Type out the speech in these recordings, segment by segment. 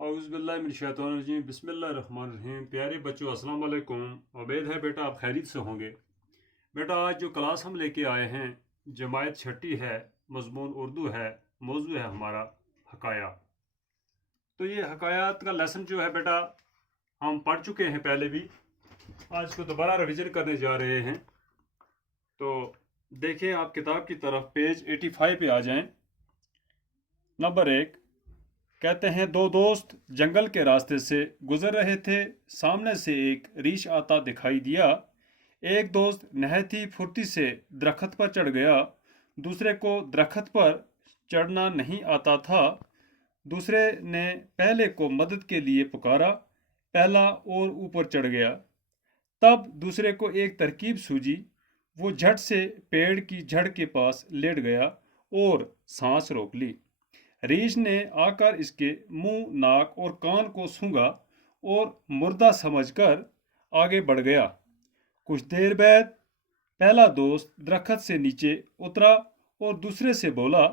औज़ुबिल्लाहिमिनश्शैतानिर्रजीम बिस्मिल्लाहिर्रहमानिर्रहीम। प्यारे बच्चों, अस्सलाम वालेकुम। उम्मीद है बेटा आप खैरियत से होंगे। बेटा आज जो क्लास हम लेके आए हैं जमायत छठी है, मज़मून उर्दू है, मौजू है हमारा हकाया। तो ये हकायात का लेसन जो है बेटा हम पढ़ चुके हैं पहले भी, आज इसको दोबारा रिवीजन करने जा रहे हैं। तो देखें आप किताब की तरफ पेज 85 पे आ जाएं। नंबर 1 कहते हैं, दो दोस्त जंगल के रास्ते से गुजर रहे थे। सामने से एक रीछ आता दिखाई दिया। एक दोस्त नहायत ही फुर्ती से दरख्त पर चढ़ गया। दूसरे को दरख्त पर चढ़ना नहीं आता था। दूसरे ने पहले को मदद के लिए पुकारा। पहला और ऊपर चढ़ गया। तब दूसरे को एक तरकीब सूझी। वो झट से पेड़ की जड़ के पास लेट गया और सांस रोक ली। रीछ ने आकर इसके मुंह, नाक और कान को सूंघा और मुर्दा समझकर आगे बढ़ गया। कुछ देर बाद पहला दोस्त दरख्त से नीचे उतरा और दूसरे से बोला,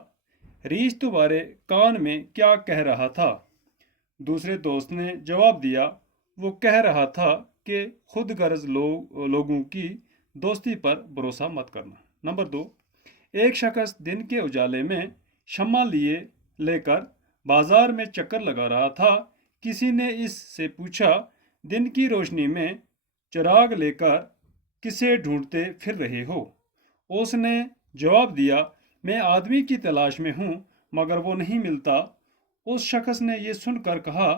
रीछ तुम्हारे कान में क्या कह रहा था? दूसरे दोस्त ने जवाब दिया, वो कह रहा था कि खुद गर्ज लोगों की दोस्ती पर भरोसा मत करना। नंबर 2, एक शख्स दिन के उजाले में शम्मा लेकर बाजार में चक्कर लगा रहा था। किसी ने इससे पूछा, दिन की रोशनी में चिराग लेकर किसे ढूंढते फिर रहे हो? उसने जवाब दिया, मैं आदमी की तलाश में हूं मगर वो नहीं मिलता। उस शख्स ने यह सुनकर कहा,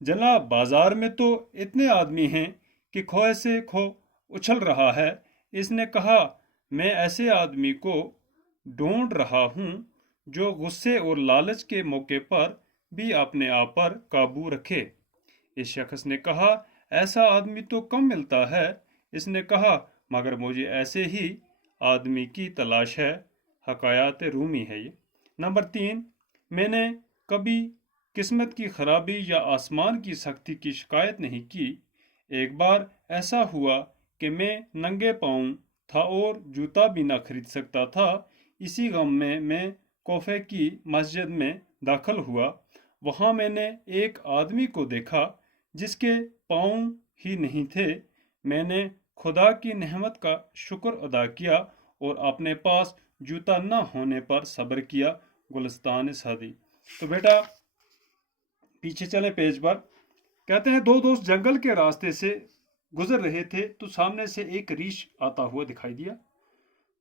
जनाब बाजार में तो इतने आदमी हैं कि खोए से खो उछल रहा है। इसने कहा, मैं ऐसे आदमी को ढूंढ रहा हूं जो गुस्से और लालच के मौके पर भी अपने आप पर काबू रखे। इस शख्स ने कहा, ऐसा आदमी तो कम मिलता है। इसने कहा, मगर मुझे ऐसे ही आदमी की तलाश है। हकायात रूमी है ये। नंबर 3, मैंने कभी किस्मत की खराबी या आसमान की सख्ती की शिकायत नहीं की। एक बार ऐसा हुआ कि मैं नंगे पाँव था और जूता भी ना खरीद सकता था। इसी गम में मैं कोफे की मस्जिद में दाखिल हुआ। वहाँ मैंने एक आदमी को देखा जिसके पाँव ही नहीं थे। मैंने खुदा की नेमत का शुक्र अदा किया और अपने पास जूता न होने पर सब्र किया। गुलिस्तान सादी। तो बेटा पीछे चले पेज पर। कहते हैं, दो दोस्त जंगल के रास्ते से गुजर रहे थे तो सामने से एक रीछ आता हुआ दिखाई दिया।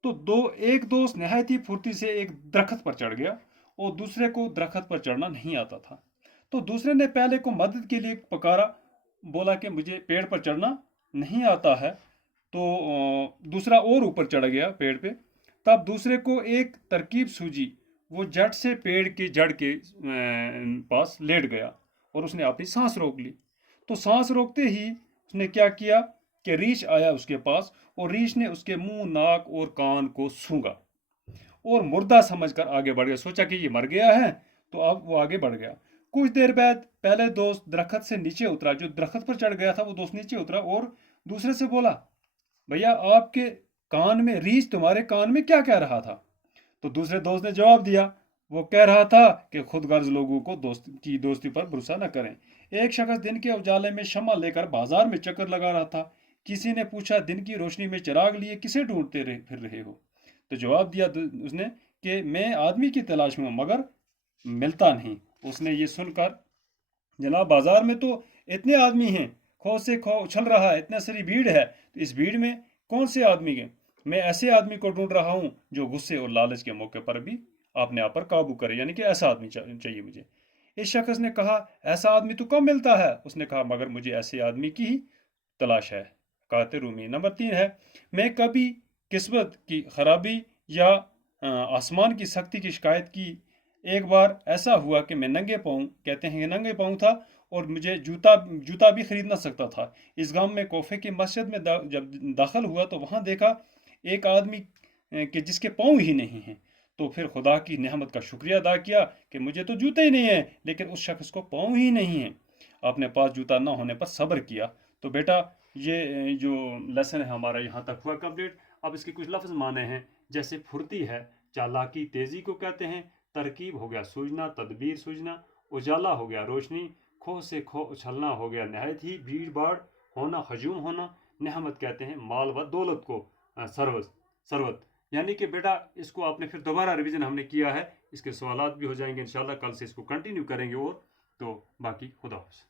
तो एक दोस्त नहायत ही फुर्ती से एक दरख्त पर चढ़ गया और दूसरे को दरख्त पर चढ़ना नहीं आता था। तो दूसरे ने पहले को मदद के लिए पुकारा, बोला कि मुझे पेड़ पर चढ़ना नहीं आता है। तो दूसरा और ऊपर चढ़ गया पेड़ पे। तब दूसरे को एक तरकीब सूझी। वो झट से पेड़ की जड़ के पास लेट गया और उसने अपनी सांस रोक ली। तो सांस रोकते ही उसने क्या किया कि रीछ आया उसके पास और रीछ ने उसके मुंह, नाक और कान को सूंघा और मुर्दा समझकर आगे बढ़ गया। सोचा कि ये मर गया है, तो अब वो आगे बढ़ गया। कुछ देर बाद पहले दोस्त दरख्त से नीचे उतरा। जो दरख्त पर चढ़ गया था वो दोस्त नीचे उतरा और दूसरे से बोला, भैया आपके कान में, रीछ तुम्हारे कान में क्या कह रहा था? तो दूसरे दोस्त ने जवाब दिया, वो कह रहा था कि खुद गर्ज लोगों को दोस्ती पर भरोसा न करें। एक शख्स दिन के उजाले में शम्मा लेकर बाजार में चक्कर लगा रहा था। किसी ने पूछा, दिन की रोशनी में चिराग लिए किसे ढूंढते फिर रहे हो? तो जवाब दिया उसने कि मैं आदमी की तलाश में हूं मगर मिलता नहीं। उसने ये सुनकर, जनाब बाजार में तो इतने आदमी हैं, खो से खो उछल रहा है, इतनी सारी भीड़ है, तो इस भीड़ में कौन से आदमी हैं? मैं ऐसे आदमी को ढूंढ रहा हूं जो गुस्से और लालच के मौके पर भी अपने आप पर काबू करे, यानी कि ऐसा आदमी चाहिए मुझे। इस शख्स ने कहा, ऐसा आदमी तो कम मिलता है। उसने कहा, मगर मुझे ऐसे आदमी की ही तलाश है। काते रूमी। नंबर 3 है, मैं कभी किस्मत की खराबी या आसमान की सख्ती की शिकायत की। एक बार ऐसा हुआ कि मैं नंगे पाँव, कहते हैं कि नंगे पाँव था और मुझे जूता भी खरीद ना सकता था। इस गांव में कोफे की मस्जिद में जब दाखिल हुआ तो वहां देखा एक आदमी कि जिसके पाँव ही नहीं हैं। तो फिर खुदा की नेमत का शुक्रिया अदा किया कि मुझे तो जूते ही नहीं है, लेकिन उस शख्स को पाँव ही नहीं है। अपने पास जूता ना होने पर सब्र किया। तो बेटा ये जो लेसन है हमारा यहाँ तक हुआ कंप्लीट। अब इसके कुछ लफ्ज़ माने हैं, जैसे फुर्ती है, चालाकी तेज़ी को कहते हैं, तरकीब हो गया सूझना, तदबीर सूझना, اجالا ہو گیا، روشنی کھو سے کھو اچھلنا ہو گیا، نہایت ہی بھیڑ بھاڑ ہونا، ہجوم ہونا۔ نعمت کہتے ہیں مال و دولت کو، ثروت، یعنی کہ بیٹا اس کو آپ نے پھر دوبارہ ریویژن ہم نے کیا ہے، اس کے سوالات بھی ہو جائیں گے انشاءاللہ، کل سے اس کو کنٹینیو کریں گے، اور تو باقی خدا حافظ۔